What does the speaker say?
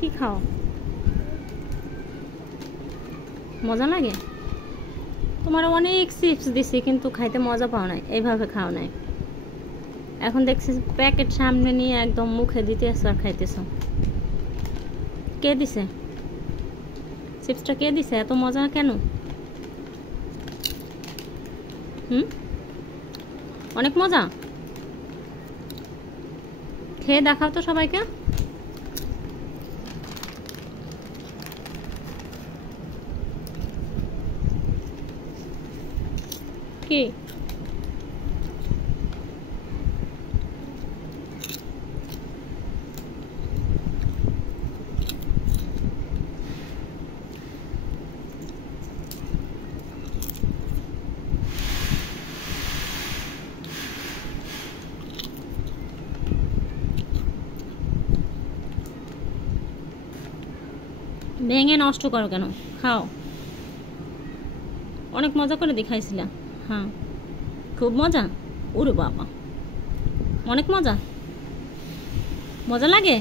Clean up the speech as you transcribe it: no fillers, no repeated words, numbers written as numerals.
কি খাও? মজা লাগে? তোমার অনেক চিপস দিছি কিন্তু খাইতে মজা পাও নাই, এইভাবে খাও নাই। এখন দেখছি প্যাকেট সামনে নিয়ে একদম মুখে দিতে আসো আর খাইতেছ। কে দিছে চিপসটা? কে দিছে? এত মজা কেন? অনেক মজা। খেয়ে দেখাও তো সবাইকে। কি ভেঙে নষ্ট করো কেন? খাও। অনেক মজা করে দেখাইছিলা। হ্যাঁ, খুব মজা। ওরে বাবা, অনেক মজা। মজা লাগে।